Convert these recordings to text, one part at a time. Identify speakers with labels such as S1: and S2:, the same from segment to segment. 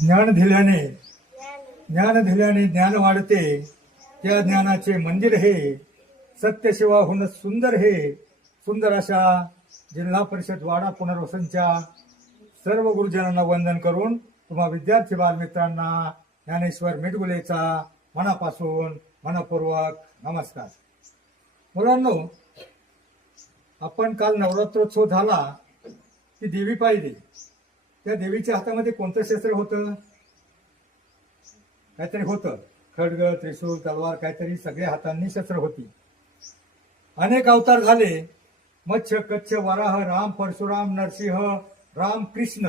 S1: ज्ञान दिल्याने ज्ञान. दिल्याने ज्ञान वाढते. त्या ज्ञानाचे मंदिर हे सत्यशिवाहून सुंदर हे. सुंदर अशा जिल्हा परिषद वाडा पुनर्वसनच्या सर्व गुरुजनांना वंदन करून तुम्हा विद्यार्थी बालमित्रांना ज्ञानेश्वर मिटगुलेचा मनापासून मनपूर्वक नमस्कार. मुलांनो आपण काल नवरात्रोत्सव झाला की देवी पाहिली. त्या देवीच्या हातामध्ये कोणतं शस्त्र होतं? काहीतरी होतं. खडग त्रिशूळ तलवार काहीतरी सगळ्या हातांनी शस्त्र होती. अनेक अवतार झाले. मच्छ कच्छ वराह राम परशुराम नरसिंह राम कृष्ण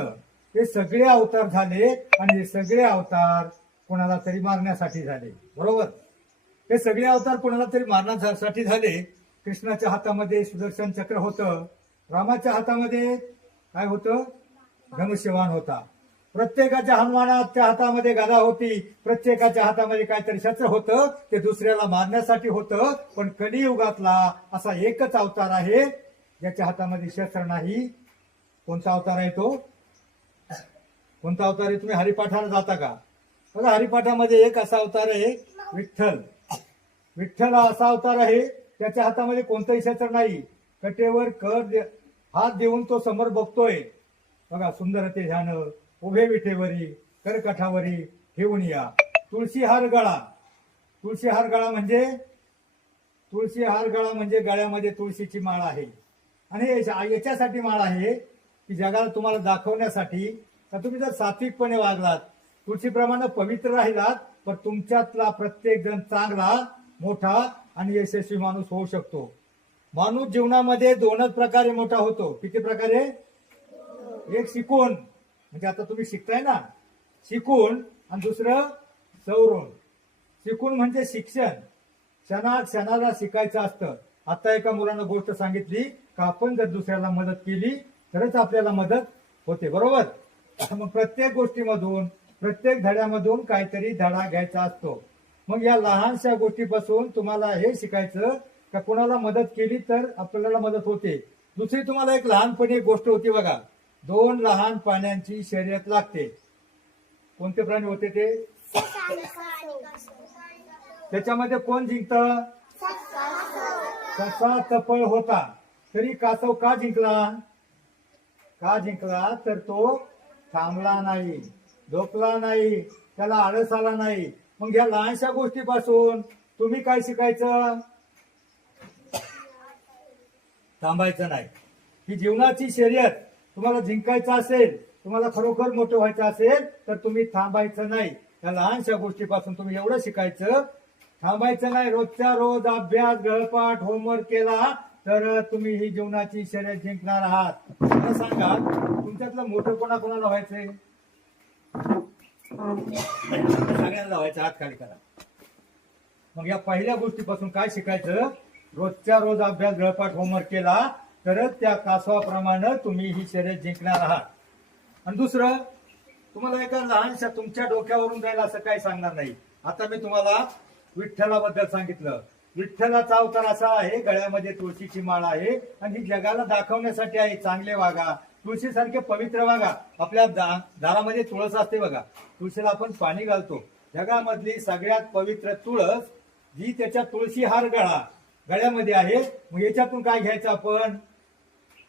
S1: हे सगळे अवतार झाले आणि हे सगळे अवतार कोणाला तरी मारण्यासाठी झाले. बरोबर? हे सगळे अवतार कोणाला तरी मारण्यासाठी झाले. कृष्णाच्या हातामध्ये सुदर्शन चक्र होतं. रामाच्या हातामध्ये काय होतं? धनुष्यवान होता. प्रत्येकाच्या हनुमानाच्या हातामध्ये गदा होती. प्रत्येकाच्या हातामध्ये काहीतरी शस्त्र होतं. ते दुसऱ्याला मारण्यासाठी होतं. पण कलियुगातला असा एकच अवतार आहे ज्याच्या हातामध्ये शस्त्र नाही. कोणता अवतार आहे तो? कोणता अवतार आहे? तुम्ही हरिपाठाला जाता का? बघा हरिपाठामध्ये एक असा अवतार आहे विठ्ठल. विठ्ठल हा असा अवतार आहे त्याच्या हातामध्ये कोणतंही शस्त्र नाही. कटेवर कर दे- हात देऊन तो समोर बघतोय. बघा सुंदर ते ध्यान उभे विठेवरी करकठावरी ठेवून या. तुळशी हार गळा. तुळशी हार गळा म्हणजे तुळशी हार गळा म्हणजे गळ्यामध्ये तुळशीची माळ आहे. आणि याच्यासाठी माळ आहे की जगाला तुम्हाला दाखवण्यासाठी का तुम्ही जर सात्विकपणे वागलात तुळशीप्रमाणे पवित्र राहिलात तर तुमच्यातला प्रत्येक जण चांगला मोठा आणि यशस्वी माणूस होऊ शकतो. माणूस जीवनामध्ये दोनच प्रकारे मोठा होतो. किती प्रकारे? एक शिकून. म्हणजे आता तुम्ही शिकताय ना. शिकून आणि दुसरं सवरून. शिकून म्हणजे शिक्षण. क्षणा क्षणाला शिकायचं असतं. आता एका मुलानं गोष्ट सांगितली का आपण जर दुसऱ्याला मदत केली तरच आपल्याला मदत होते. बरोबर? मग प्रत्येक गोष्टीमधून प्रत्येक धड्यामधून काहीतरी धडा घ्यायचा असतो. मग या लहानशा गोष्टीपासून तुम्हाला हे शिकायचं का कोणाला मदत केली तर आपल्याला मदत होते. दुसरी तुम्हाला एक लहानपणी एक गोष्ट होती बघा. दोन लहान प्राण्यांची शर्यत लागते. कोणते प्राणी होते ते? त्याच्यामध्ये कोण जिंकत? कसा चपळ होता. तरी कासव का जिंकला? का जिंकला? तर तो थांबला नाही झोपला नाही त्याला आळस आला नाही. मग या लहानशा गोष्टीपासून तुम्ही काय शिकायचं? थांबायचं नाही. ही जीवनाची शर्यत तुम्हाला जिंकायचं असेल तुम्हाला खरोखर मोठं व्हायचं असेल तर तुम्ही थांबायचं नाही. या लहानशा गोष्टीपासून तुम्ही एवढं शिकायचं. थांबायचं नाही. रोजच्या रोज अभ्यास गळपाठ होमवर्क केला तर तुम्ही ही जीवनाची शर्यत जिंकणार आहात. मला सांगा तुमच्यातलं मोठं कोणा कोणाला व्हायचंय? सगळ्यांना व्हायचं हात खाली करा. मग या पहिल्या गोष्टीपासून काय शिकायचं? रोजच्या रोज अभ्यास गळपाट होमवर्क केला करत त्या कासवाप्रमाणे तुम्ही ही शर्यत जिंकणार आहात. आणि दुसरं तुम्हाला एका लहानशा तुमच्या डोक्यावरून जाईल असं काही सांगणार नाही. आता मी तुम्हाला विठ्ठलाबद्दल सांगितलं. विठ्ठलाचा अवतार असा आहे गळ्यामध्ये तुळशीची माळ आहे आणि ही जगाला दाखवण्यासाठी आहे. चांगले वागा तुळशीसारखे पवित्र वागा. आपल्या दा- दारामध्ये तुळस असते बघा. तुळशीला आपण पाणी घालतो. जगामधली सगळ्यात पवित्र तुळस जी त्याच्या तुळशी हार गळा गळ्यामध्ये आहे. मग याच्यातून काय घ्यायचं आपण?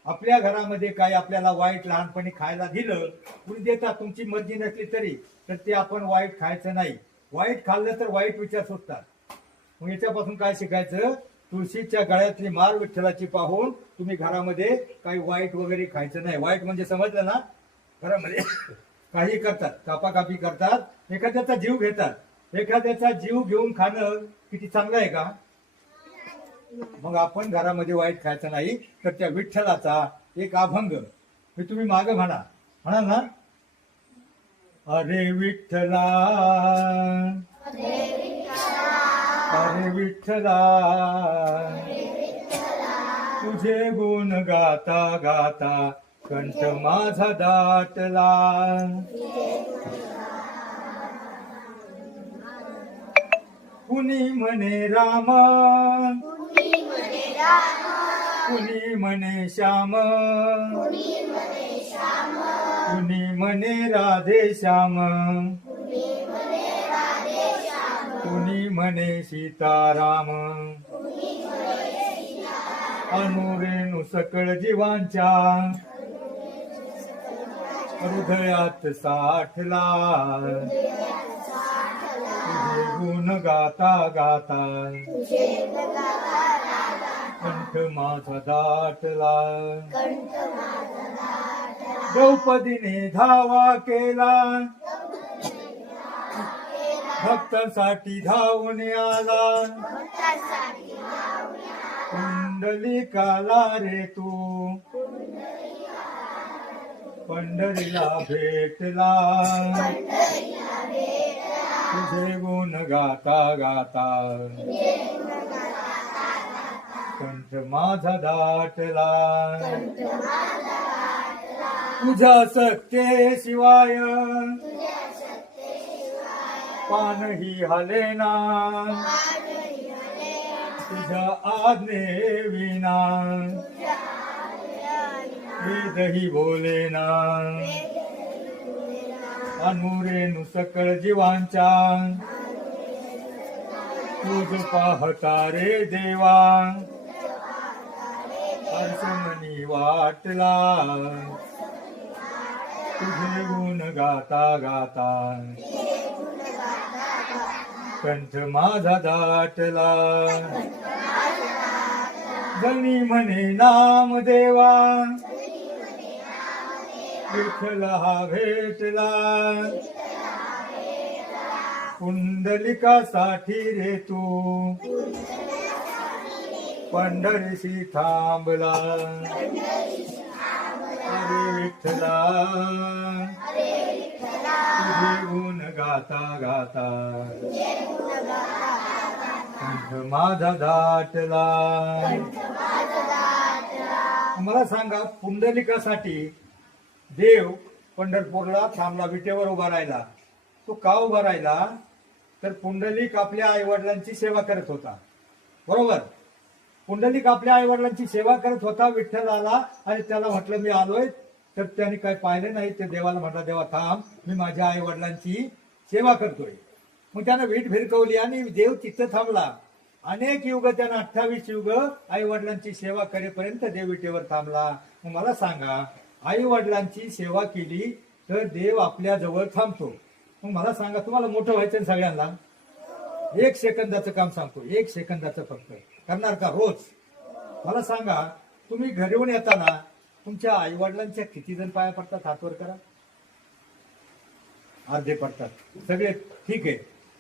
S1: आपल्या घरामध्ये काही आपल्याला वाईट लहानपणी खायला दिलं कुणी देतात तुमची मर्जी नसली तरी तर ते आपण वाईट खायचं नाही. वाईट खाल्लं तर वाईट विचार सुटतात. मग याच्यापासून काय शिकायचं? तुळशीच्या गळ्यातली मार विठ्ठलाची पाहून तुम्ही घरामध्ये काही वाईट वगैरे खायचं नाही. वाईट म्हणजे समजलं ना? घरामध्ये काही करतात कापाकापी करतात एखाद्याचा जीव घेतात. एखाद्याचा जीव घेऊन खाणं किती चांगलं आहे का? मग आपण घरामध्ये वाईट खायचं नाही तर त्या विठ्ठलाचा एक अभंग. हे तुम्ही माग म्हणा. म्हणाल ना? अरे विठ्ठला. अरे विठ्ठला. तुझे गुण गाता गाता कंठ माझा दाटला. कुणी म्हणे राम? कुणी म्हणे श्याम? कुणी म्हणे राधे श्याम? कुणी म्हणे सीताराम? अनुरेणू सकळ जीवांच्या हृदयात साठला. गुण गाता गाता. कंठ माझा दाटला. द्रौपदीने धावा केला. भक्तांसाठी धावून आला. कुंडलिकाला रे तू. पंढरीला भेटला. तुझे गुण गाता गाता कंठ माझा दाटला। तुझ्या सत्ये शिवाय। पानही हलेना तुझ्या आज्ञे विना। वेदही बोलेना अनुरेणू सकळ जीवांच्या. तुझ पाहता रे देवा. हर्षमनी वाटला. तुझे गुण गाता गाता. कंठ माझा दाटला. जणी म्हणे नाम देवा. विठ्ठल हा भेटला पुंडलिकासाठी रे तू पंढरीशी थांबला. अरे विठ्ठला. तुझे गुण गाता गाता. कंठ माझा दाटला. मला सांगा पुंडलिकासाठी देव पंढरपूरला थांबला विटेवर उभा राहिला. तो का उभा राहिला? तर पुंडलिक आपल्या आई वडिलांची सेवा करत होता. बरोबर? पुंडलिक आपल्या आई वडिलांची सेवा करत होता विठ्ठल आला आणि त्याला म्हटलं मी आलोय. तर त्याने काही पाहिले नाही ते देवाला म्हटलं देवा थांब मी माझ्या आई वडिलांची सेवा करतोय. मग त्यानं वीट भिरकवली आणि देव तिथं थांबला. अनेक युग त्यानं अठ्ठावीस युग आई वडिलांची सेवा करेपर्यंत देव विटेवर थांबला. मग मला सांगा आई वडिलांची सेवा केली तर देव आपल्या जवळ थांबतो. मग मला सांगा तुम्हाला मोठं व्हायचं सगळ्यांना? एक सेकंदाचं काम सांगतो एक सेकंदाचं फक्त. करणार का? रोज. मला सांगा तुम्ही घरी येताना तुमच्या आई वडिलांच्या किती जण पाया पडतात? हातवर करा. अर्धे पडतात. सगळे ठीक आहे.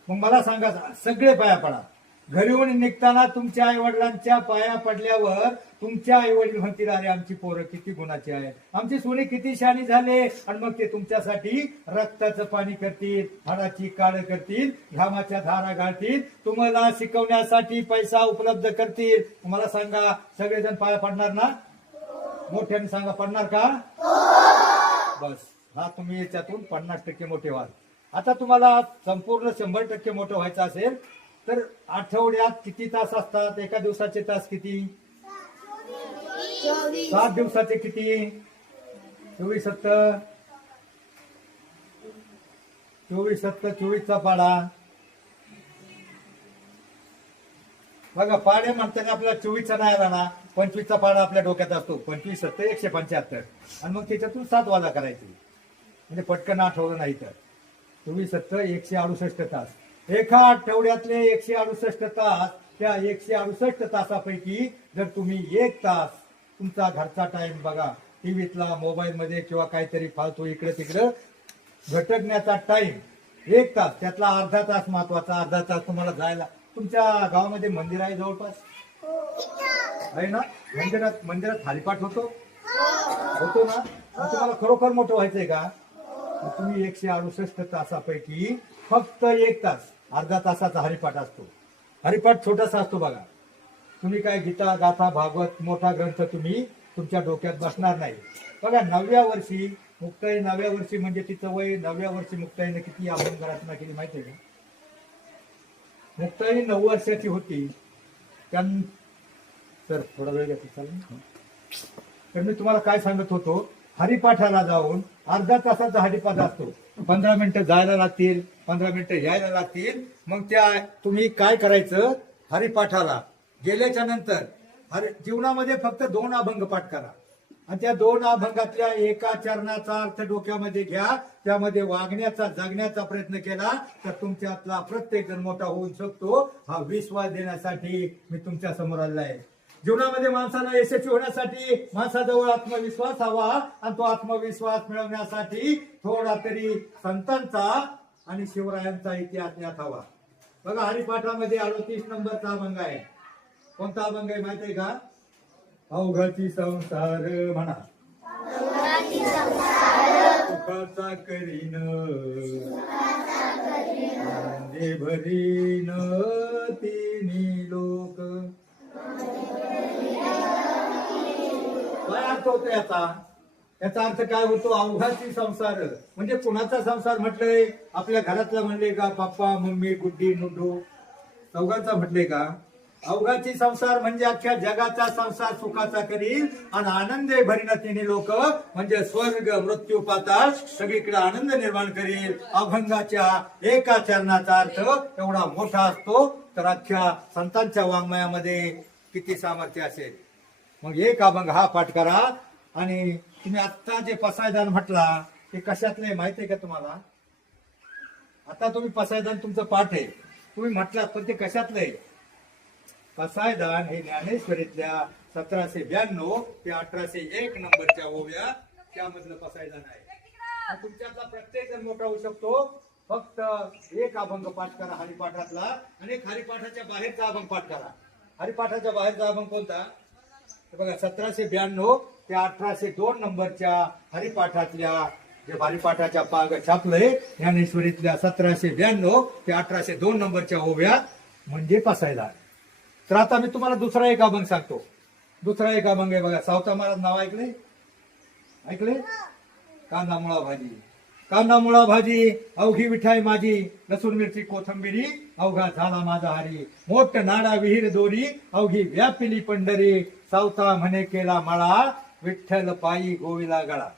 S1: मग मला सांगा सगळे पाया पडा. घरी येऊन निघताना तुमच्या आई वडिलांच्या पाया पडल्यावर तुमच्या आई वडील म्हणतील अरे आमची पोरं किती गुणाची आहे आमची सोने किती शाणी झाले आणि मग ते तुमच्यासाठी रक्ताचं पाणी करतील हाडाची काळ करतील घामाच्या धारा गाळतील तुम्हाला शिकवण्यासाठी पैसा उपलब्ध करतील. मला सांगा सगळेजण पाया पडणार ना? मोठ्याने सांगा पडणार का? बस. हा तुम्ही याच्यातून पन्नास टक्के मोठे व्हाल. आता तुम्हाला संपूर्ण शंभर टक्के मोठं व्हायचं असेल तर आठवड्यात किती तास असतात? एका दिवसाचे तास किती? सात दिवसाचे किती? चोवीस सत्त चोवीस सत्त चोवीसचा पाडा. बघा पाडे म्हणताना आपल्याला चोवीसचा नाही राहणार. पंचवीसचा पाडा आपल्या डोक्यात असतो. पंचवीस सत्तर एकशे पंच्याहत्तर. आणि मग त्याच्यातून सात वाजा करायची. म्हणजे पटकन आठवलं नाही तर. चोवीस सत्तर एकशे अडुसष्ट तास. एका आठवड्यातले एकशे अडुसष्ट तास त्या एकशे अडुसष्ट तासापैकी जर तुम्ही एक तास तुमचा घरचा टाइम बघा टीव्हीतला मोबाईलमध्ये किंवा काहीतरी फालतू इकडे तिकडं भटकण्याचा टाइम एक तास त्यातला अर्धा तास महत्त्वाचा अर्धा तास तुम्हाला जायला. तुमच्या गावामध्ये मंदिर आहे जवळपास? आहे ना? मंदिरात मंदिरात थालीपाठ होतो? होतो ना? तुम्हाला खरोखर मोठं व्हायचंय का? तुम्ही एकशे अडुसष्ट तासापैकी फक्त एक तास अर्धा तासाचा हरिपाठ असतो. हरिपाठ छोटासा असतो बघा. तुम्ही काय गीता गाथा भागवत मोठा ग्रंथ तुम्ही तुमच्या डोक्यात बसणार नाही. बघा नवव्या वर्षी मुक्ताई नवव्या वर्षी म्हणजे तिचं वय नवव्या वर्षी मुक्ताईने किती अभंग रचना केली माहितीये का? मुक्ताई नऊ वर्षाची होती. त्यां सर थोडा वेळ चालेल तर मी तुम्हाला काय सांगत होतो? हरिपाठाला जाऊन अर्धा तासाचा हरिपाठ असतो. पंधरा मिनिटं जायला लागतील. पंधरा मिनिटं यायला लागतील. मग त्या तुम्ही काय करायचं? हरिपाठाला. गेल्याच्यानंतर हरि जीवनामध्ये फक्त दोन अभंग पाठ करा. आणि त्या दोन अभंगातल्या एका चरणाचा अर्थ डोक्यामध्ये घ्या. त्यामध्ये वागण्याचा जगण्याचा प्रयत्न केला तर तुमच्यातला प्रत्येक जण मोठा होऊ शकतो. हा विश्वास देण्यासाठी मी तुमच्यासमोर आलेला आहे. जीवनामध्ये माणसाला यशस्वी होण्यासाठी माणसाजवळ आत्मविश्वास हवा. आणि तो आत्मविश्वास मिळवण्यासाठी थोडा तरी संतांचा आणि शिवरायांचा इतिहास ज्ञात हवा. बघा हरिपाठामध्ये अडतीस नंबरचा अभंग आहे. कोणता अभंग आहे माहिती आहे का? अवघाची संसार म्हणा. सुखाचा करीन. आनंदे भरीन तिन्ही लोक. काय अर्थ होतो याचा? याचा अर्थ काय होतो? अवघाची संसार. म्हणजे कुणाचा संसार म्हटलंय? आपल्या घरातला म्हणले का पप्पा मम्मी गुड्डी नुडू? चौघांचा म्हटले का? अवघाची संसार म्हणजे अख्ख्या जगाचा संसार सुखाचा करील आणि आनंदे भरीन तिने लोक. म्हणजे स्वर्ग मृत्यू पाताळ सगळीकडे आनंद निर्माण करील. अभंगाच्या एका चरणाचा अर्थ एवढा मोठा असतो. तर अख्ख्या संतांच्या वाङ्मयामध्ये किती सामर्थ्य असेल? मग एक अभंग हा पाठ करा आणि तुम्ही आत्ता जे पसायदान म्हटला ते कशातले माहिती आहे का तुम्हाला? आता तुम्ही पसायदान तुमचं पाठ आहे. तुम्ही म्हटलात पण ते कशातलं आहे? पसायदान हे ज्ञानेश्वरीतल्या सतराशे ब्याण्णव ते अठराशे एक नंबरच्या ओव्या त्यामधलं पसायदान आहे. तुमच्यातला प्रत्येक जण मोठा होऊ शकतो. फक्त एक अभंग पाठ करा हरिपाठातला आणि एक हरिपाठाच्या बाहेरचा अभंग पाठ करा. हरिपाठाच्या बाहेरचा अभंग कोणता? हे बघा सतराशे ब्याण्णव ते अठराशे दोन नंबरच्या हरिपाठातल्या जे हरिपाठाच्या पाग छापलंय ज्ञानेश्वरीतल्या सतराशे ब्याण्णव ते अठराशे दोन नंबरच्या ओव्या म्हणजे पसायला तर आता मी तुम्हाला दुसरा एक अभंग सांगतो. दुसरा एक अभंग आहे बघा सावता महाराज नाव ऐकले? ऐकले? कांदा मुळा भाजी. कांदा मुळा भाजी अवघी विठाई माझी लसूण मिरची कोथंबिरी अवघा झाला माझा हारी. मोठ नाडा विहीर दोरी अवघी व्यापिली पंढरी. सावता म्हणे केला मळा विठ्ठल पायी गोविला गळा.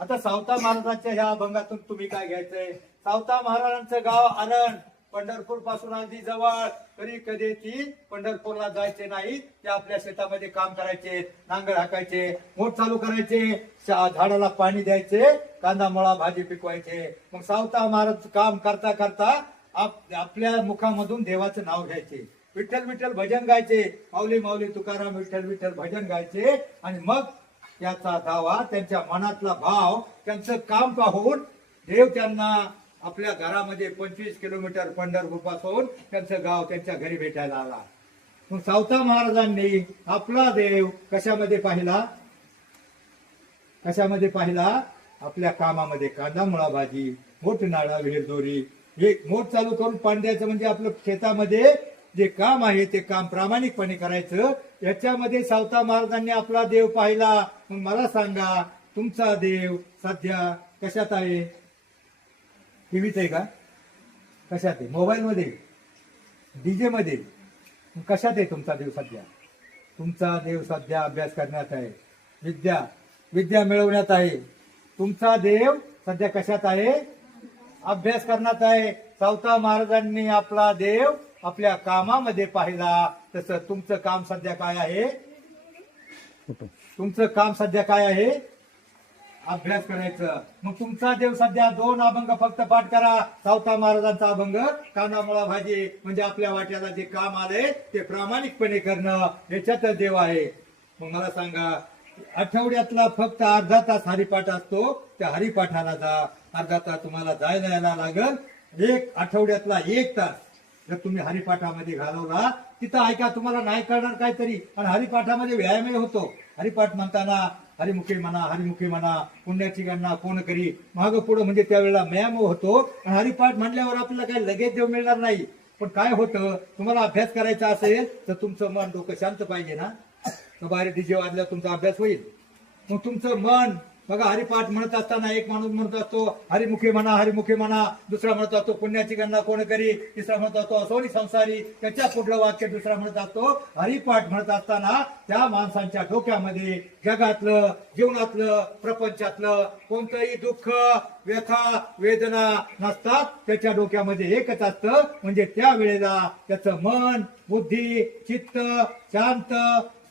S1: आता सावता महाराजांच्या ह्या अभंगातून तुम्ही काय घ्यायचंय? सावता महाराजांचं गाव आरण पंढरपूरपासून अगदी जवळ. कधी कधी ती पंढरपूरला जायचे नाही ते आपल्या शेतामध्ये काम करायचे नांगर हाकायचे मोठ चालू करायचे झाडाला पाणी द्यायचे कांदा मुळा भाजी पिकवायचे. मग सावता महाराज काम करता करता आप- आपल्या मुखामधून देवाचं नाव घ्यायचे. विठ्ठल विठ्ठल भजन गायचे. माऊली माऊली तुकाराम विठ्ठल विठ्ठल भजन गायचे. आणि मग त्याचा दावा त्यांच्या मनातला भाव त्यांचं काम पाहून देव त्यांना आपल्या घरामध्ये पंचवीस किलोमीटर पंढरपूरपासून त्यांचं गाव त्यांच्या घरी भेटायला आला. मग सावता महाराजांनी आपला देव कशामध्ये पाहिला? कशामध्ये पाहिला? आपल्या कामामध्ये कांदा मुळा भाजी मोठ नाळा विहीर दोरी. हे मोठ चालू करून पांड्याचं म्हणजे आपलं शेतामध्ये जे काम आहे ते काम प्रामाणिकपणे करायचं. याच्यामध्ये सावता महाराजांनी आपला देव पाहिला. मग मला सांगा तुमचा देव सध्या कशात आहे? टीव्हीत आहे का? कशात आहे? मोबाईलमध्ये? डीजे मध्ये कशात आहे तुमचा देव सध्या? तुमचा देव सध्या अभ्यास करण्यात आहे. विद्या विद्या मिळवण्यात आहे. तुमचा देव सध्या कशात आहे? अभ्यास करण्यात आहे. सावता महाराजांनी आपला देव आपल्या कामामध्ये पाहिला तसं तुमचं काम सध्या काय आहे? तुमचं काम सध्या काय आहे? अभ्यास करायचं. मग तुमचा देव सध्या दोन अभंग फक्त पाठ करा. सावता महाराजांचा अभंग कांदामुळा भाजी म्हणजे आपल्या वाट्याला जे काम आलंय ते प्रामाणिकपणे करणं याच्यात देव आहे. मग मला सांगा आठवड्यातला फक्त अर्धा तास हरिपाठ असतो त्या हरिपाठाला जा. अर्धा तास तुम्हाला जायला यायला लागल. एक आठवड्यातला एक तास. जर तुम्ही हरिपाठामध्ये घालवला तिथं ऐका तुम्हाला नाही करणार काहीतरी. आणि हरिपाठामध्ये व्यायामही होतो. हरिपाठ म्हणताना हरिमुखी म्हणा हरिमुखी म्हणा पुण्याची गणना कोण करी? मागं पुढं म्हणजे त्यावेळेला व्यायाम होतो. आणि हरिपाठ म्हणल्यावर आपल्याला काही लगेच देव मिळणार नाही. पण काय होतं? तुम्हाला अभ्यास करायचा असेल तर तुमचं मन डोकं शांत पाहिजे ना? तर बाहेर डीजे वाजल्यावर तुमचा अभ्यास होईल. मग तुमचं मन बघा हरिपाठ म्हणत असताना एक माणूस म्हणत असतो हरिमुखी म्हणा हरिमुखी म्हणा. दुसरा म्हणत असतो पुण्याची गणना कोण करी? तिसरा म्हणत असतो असोरी संसारी. त्याच्या पुढलं वाक्य दुसरा म्हणत असतो हरिपाठ म्हणत असताना त्या माणसांच्या डोक्यामध्ये जगातलं जीवनातलं प्रपंचातलं कोणतंही दुःख व्यथा वेदना नसतात त्याच्या डोक्यामध्ये एकच असतं म्हणजे त्या वेळेला त्याचं मन बुद्धी चित्त शांत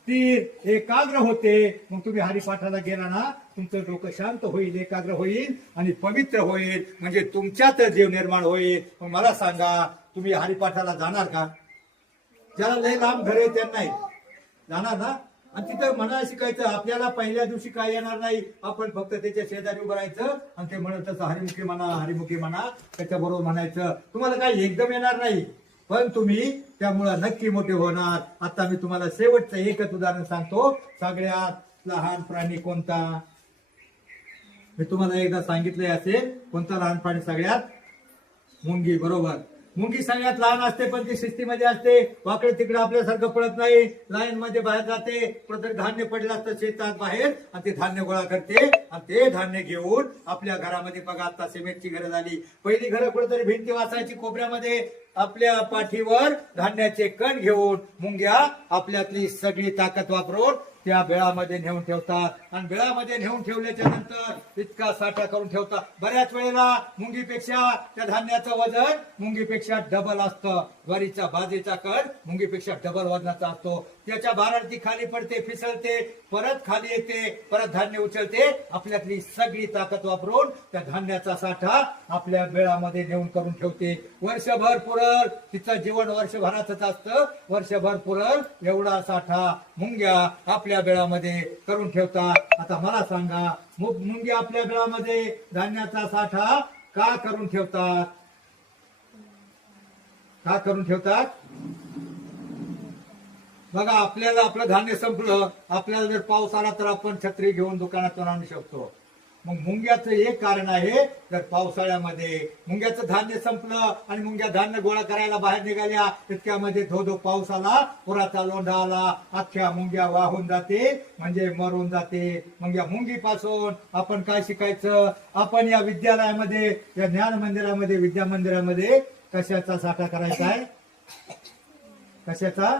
S1: स्थिर एकाग्र होते. मग तुम्ही हरिपाठाला गेला ना तुमचं डोकं शांत होईल एकाग्र होईल आणि पवित्र होईल. म्हणजे तुमच्यात जीव निर्माण होईल. मग मला सांगा तुम्ही हरिपाठाला जाणार का? ज्याला लय लांब घर आहे त्यांना जाणार ना? आणि तिथं म्हणा शिकायचं आपल्याला पहिल्या दिवशी काय येणार नाही. आपण फक्त त्याच्या शेजारी उभं राहायचं आणि ते म्हणत तसं हरिमुखी म्हणा हरिमुखी म्हणा. त्याच्याबरोबर म्हणायचं तुम्हाला काय एकदम येणार नाही. पण तुम्ही त्यामुळं नक्की मोठे होणार. आता मी तुम्हाला शेवटचं एकच उदाहरण सांगतो. सगळ्यात लहान प्राणी कोणता? मी तुम्हाला एकदा सांगितले असेल. कोणता लहान प्राणी सगळ्यात? मुंगी बरोबर. मुंगी सगळ्यात लहान असते पण ती शिस्तीमध्ये असते. वाकडे तिकडे आपल्यासारखं पडत नाही. लाईन मध्ये बाहेर जाते. प्रत्येक धान्य पडलं असतं शेतात बाहेर आणि ते धान्य गोळा करते आणि ते धान्य घेऊन आपल्या घरामध्ये बघा आता सिमेंटची घरं झाली. पहिली घरं कुठेतरी भिंती वाचायची कोपऱ्यामध्ये. आपल्या पाठीवर धान्याचे कण घेऊन मुंग्या आपल्यातली सगळी ताकद वापरून त्या बेळामध्ये नेऊन ठेवतात आणि बेळामध्ये नेऊन ठेवल्याच्या नंतर इतका साठा करून ठेवतात बऱ्याच वेळेला मुंगीपेक्षा त्या धान्याचं वजन मुंगीपेक्षा डबल असतं. ज्वारीचा भाजीचा कण मुंगीपेक्षा डबल वजनाचा असतो. त्याच्या भारात खाली पडते फिसळते परत खाली येते परत धान्य उचलते. आपल्यातली सगळी ताकद वापरून त्या धान्याचा साठा आपल्या बेळामध्ये नेऊन करून ठेवते. वर्षभर पुरल तिचं जीवन वर्षभराच असतं. वर्षभर पुरल एवढा साठा मुंग्या आपल्या बेळामध्ये करून ठेवतात आता मला सांगा मुंगी आपल्या बेळामध्ये धान्याचा साठा का करून ठेवतात? का करून ठेवतात? बघा आपल्याला आपलं धान्य संपलं. आपल्याला जर पाऊस आला तर आपण छत्री घेऊन दुकानातून आणू शकतो. मग मुंग्याचं एक कारण आहे तर पावसाळ्यामध्ये मुंग्याचं धान्य संपलं आणि मुंग्या धान्य गोळा करायला बाहेर निघाल्या तितक्यामध्ये धो धो पाऊस आला पुराचा लोंढा आला अख्ख्या मुंग्या वाहून जाते म्हणजे मरून जाते. मग या मुंगीपासून आपण काय शिकायचं? आपण या विद्यालयामध्ये या ज्ञान मंदिरामध्ये विद्या मंदिरामध्ये कशाचा साठा करायचा आहे? कशाचा?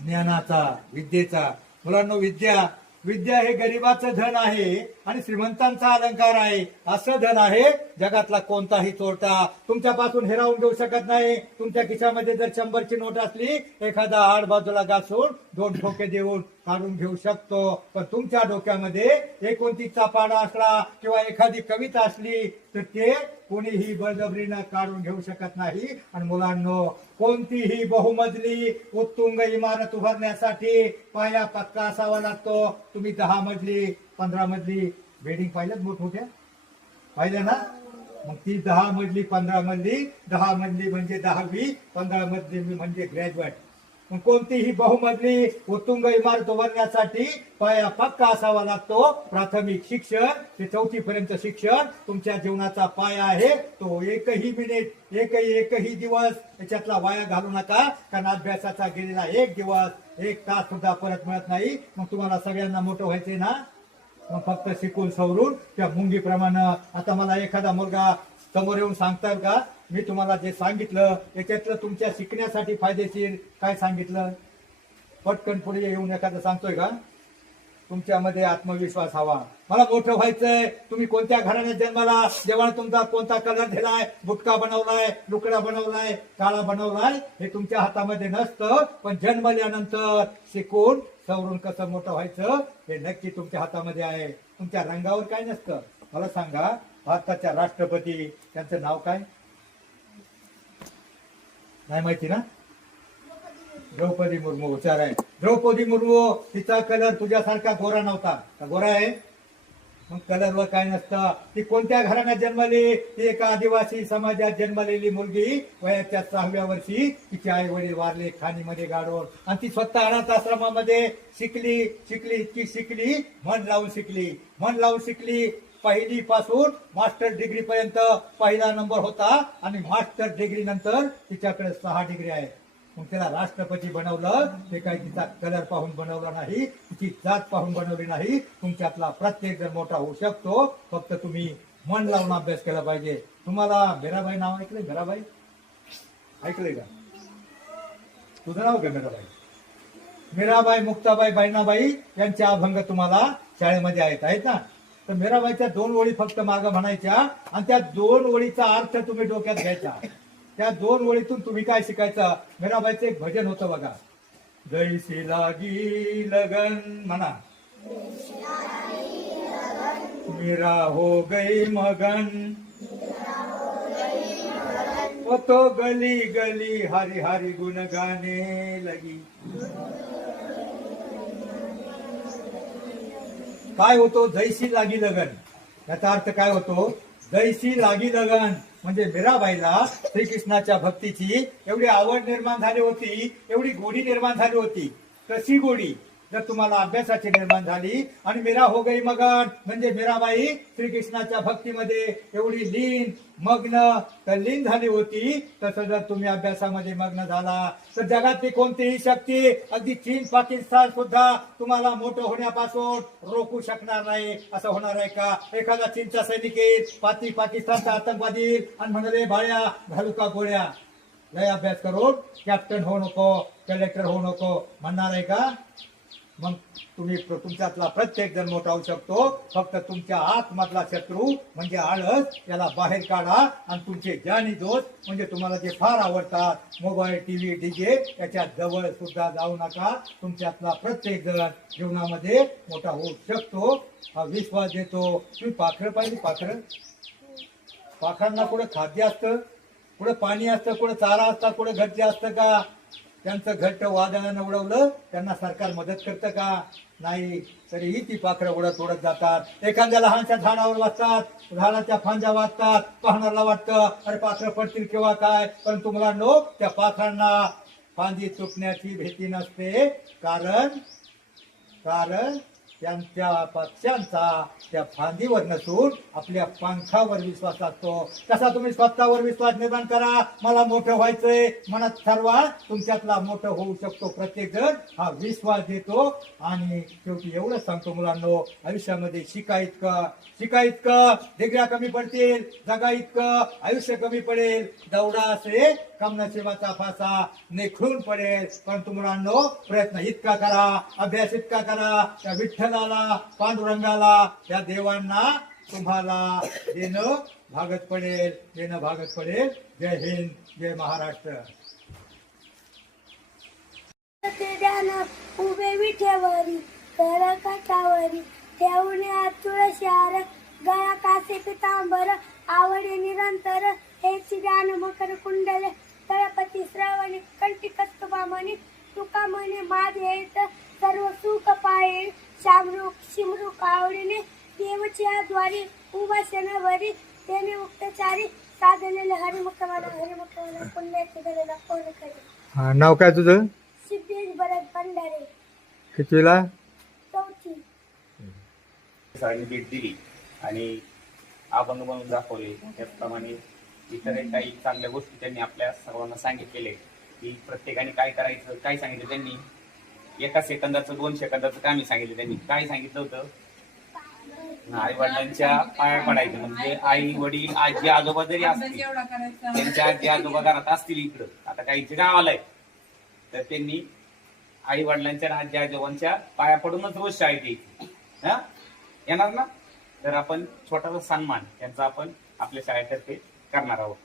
S1: ज्ञानाचा विद्येचा. मुलांना विद्या विद्या हे गरिबाचं धन आहे आणि श्रीमंतांचा अलंकार आहे. असं धन आहे जगातला कोणताही चोरटा. तुमच्यापासून हिरावून घेऊ शकत नाही. तुमच्या खिशामध्ये जर शंभरची नोट असली एखादा आड बाजूला घासून दोन ठोके देऊन काढून घेऊ शकतो. पण तुमच्या डोक्यामध्ये एकोणतीसचा पाडा असला किंवा एखादी कविता असली तर ते कोणीही बळजबरीनं काढून घेऊ शकत नाही. आणि मुलांनो कोणतीही बहुमजली उत्तुंग इमारत उभारण्यासाठी पाया पक्का असावा लागतो. तुम्ही दहा मजली पंधरा मजली बिल्डिंग पाहिल्यात मोठमोठ्या? पाहिल्या ना? मग ती दहा मजली पंधरा मजली दहा मजली म्हणजे दहावी पंधरा मजली म्हणजे ग्रॅज्युएट. कोणतीही बहुमजली उत्तुंग इमारत उभारण्यासाठी पाया पक्का असावा लागतो. प्राथमिक शिक्षण ते चौथी पर्यंत शिक्षण तुमच्या जीवनाचा पाया आहे. तो एकही मिनिट एकही एकही दिवस याच्यातला वाया घालू नका. कारण अभ्यासाचा गेलेला एक दिवस एक तास सुद्धा परत मिळत नाही. मग तुम्हाला सगळ्यांना मोठं व्हायचंय ना? मग फक्त शिकून सवरून त्या मुंगीप्रमाणे. आता मला एखादा मुलगा समोर येऊन सांगता का? मी तुम्हाला जे सांगितलं याच्यातलं तुमच्या शिकण्यासाठी फायदेशीर काय सांगितलं? पटकन पुढे येऊन एखादं सांगतोय का? तुमच्यामध्ये आत्मविश्वास हवा. मला मोठं व्हायचंय. तुम्ही कोणत्या घराण्यात जन्माला? जेव्हा तुमचा कोणता कलर दिलाय? बुटका बनवलाय लुकडा बनवलाय काळा बनवलाय हे तुमच्या हातामध्ये नसतं. पण जन्मल्यानंतर शिकून सवरून कसं मोठं व्हायचं हे नक्की तुमच्या हातामध्ये आहे. तुमच्या रंगावर काय नसतं. मला सांगा भारताच्या राष्ट्रपती त्यांचं नाव काय? नाही माहिती ना? द्रौपदी मुर्मू हुशार आहे. द्रौपदी मुर्मू तिचा कलर तुझ्यासारखा गोरा नव्हता. का गोरा आहे? मग कलरवर काय नसतं. ती कोणत्या घराण्यात जन्मली? ती एका आदिवासी समाजात जन्मलेली मुलगी वयाच्या सहाव्या वर्षी तिचे आई वडील वारले खाणीमध्ये गाडून आणि ती स्वतः अनाथ आश्रमामध्ये शिकली शिकली इतकी शिकली मन लावून शिकली. मन लावून शिकली पहिली पासून मास्टर डिग्री पर्यंत पहिला नंबर होता आणि मास्टर डिग्री नंतर तिच्याकडे सहा डिग्री आहे. मग त्याला राष्ट्रपती बनवलं. ते काही तिचा कलर पाहून बनवला नाही तिची जात पाहून बनवली नाही. तुमच्यातला प्रत्येक जण मोठा होऊ शकतो. फक्त तुम्ही मन लावून अभ्यास केला पाहिजे. तुम्हाला भेराबाई नाव ऐकलंय? मीराबाई ऐकलंय का? तुझं नाव का मीराबाई मीराबाई मुक्ताबाई बैनाबाई यांचे अभंग तुम्हाला शाळेमध्ये आहेत आहेत ना? तर मीराबाईच्या दोन ओळी फक्त माग म्हणायच्या आणि त्या दोन ओळीचा अर्थ तुम्ही डोक्यात घ्यायचा. त्या दोन ओळीतून तुम्ही काय शिकायचं? मीराबाईचं एक भजन होतं बघा. जैसी लागी लगन म्हणा. मीरा हो गई मगन. तो गली गली हरी हरी गुण गाने लगी. काय होतो? जैसी लागी लगन. याचा अर्थ काय होतो? जैसी लागी लगन. म्हणजे मीराबाईला श्रीकृष्णाच्या भक्तीची एवढी आवड निर्माण झाली होती एवढी गोडी निर्माण झाली होती. कशी गोडी? जर तुम्हाला अभ्यासाची निर्माण झाली आणि मीरा हो गई मगन म्हणजे मीराबाई श्रीकृष्णाच्या भक्तीमध्ये एवढी लीन मग्न तर लीन झाली होती. तसं जर तुम्ही अभ्यासामध्ये मग्न झाला तर जगातली कोणतीही शक्ती अगदी चीन पाकिस्तान सुद्धा तुम्हाला मोठं होण्यापासून रोखू शकणार नाही. असं होणार आहे का? एखादा चीनचा सैनिक येईल पाती पाकिस्तानचा आतंकवादी येईल आणि म्हणाले बाळ्या घालू का गोळ्या. लय अभ्यास करून कॅप्टन होऊ नको कलेक्टर होऊ नको. म्हणणार आहे का? मग तुम्ही तुमच्यातला प्रत्येक जण मोठा होऊ शकतो. फक्त तुमच्या आतमधला शत्रू म्हणजे आळस याला बाहेर काढा आणि तुमचे ज्ञानी दोष म्हणजे तुम्हाला जे फार आवडतात मोबाईल टीव्ही डीजे त्याच्याजवळ सुद्धा जाऊ नका. तुमच्यातला प्रत्येक जण जीवनामध्ये मोठा होऊ शकतो. हा विश्वास देतो. तुम्ही पाखरं पाहिजे पाखरं? पाखरांना कुठं खाद्य असतं? कुठं पाणी असतं? कुठं चारा असतं कुठं घरचे असतं का? त्यांचं घट्ट वादळानं उडवलं त्यांना सरकार मदत करतं का? नाही तरीही ती पाखरं उडत उडत जातात. एखाद्या लहानशा झाडावर वाचतात झाडाच्या फांद्या वाचतात पाहणाऱ्याला वाटतं अरे पाखरं पडतील किंवा काय? पण तुम्हाला नो त्या पाखरांना फांदी तुटण्याची भीती नसते. कारण कारण त्यांच्या पक्ष्यांचा त्या फांदीवर नसून आपल्या पंखावर विश्वास असतो. तसा तुम्ही स्वतःवर विश्वास निर्माण करा. मला मोठं व्हायचंय. मनात ठरवा. तुमच्यातला मोठं होऊ शकतो प्रत्येक जण हा विश्वास देतो. आणि शेवटी एवढं सांगतो मुलांनो आयुष्यामध्ये शिका इतकं. शिका इतकं. डिग्र्या कमी पडतील. जगा इतकं. आयुष्य कमी पडेल. दौडा असे कमनशिबाचा फासा निखळून पडेल. परंतु मुलांनो प्रयत्न इतका करा. अभ्यास इतका करा. त्या विठ्ठल विठ्ठलाला पांडुरंगाला त्या देवांना तुम्हाला देणं भागत पडेल देणं भागत पडेल. जय हिंद जय महाराष्ट्र.
S2: ते उभे विठेवरी कर काठावरी ठेवणे आतुळ शहर गळा कासे पितांबर आवडे निरंतर. हेची ध्यान मकर कुंडल तळपती श्रावणी कस्तुबा कस्तुबामणी तुका म्हणे माझे सर्व सुख पाये शामरूक शिमरूक आवडीने देवच्या द्वारी उभा शनवरी तेने मुक्तचारी साधलेले हरिमुखमाला हरिमुखमाला पुण्याचे गलेला कोण करे
S1: नाव काय तुझं?
S2: सिद्धेश भरत भंडारे.
S1: कितवीला
S2: चौथी.
S3: सरांनी भेट दिली आणि अभंग म्हणून दाखवले. त्याचप्रमाणे इतरही काही चांगल्या गोष्टी त्यांनी आपल्या सर्वांना सांगितलेले की प्रत्येकाने काय करायचं काय सांगितलं त्यांनी? एका सेकंदाचं दोन सेकंदाचं कामी सांगितलं त्यांनी. काय सांगितलं होतं? आई वडिलांच्या पाया पडायचं. म्हणजे आई वडील आजी आजोबा जरी असतील त्यांच्या आजी आजोबा घरात असतील इकडं. आता काहीचे गावाला आहे तर त्यांनी आई वडिलांच्या आजी आजोबांच्या पाया पडूनच रोज शाळेत यायची. हा? येणार ना? तर आपण छोटासा सन्मान त्यांचा आपण आपल्या शाळेतर्फे करणार आहोत.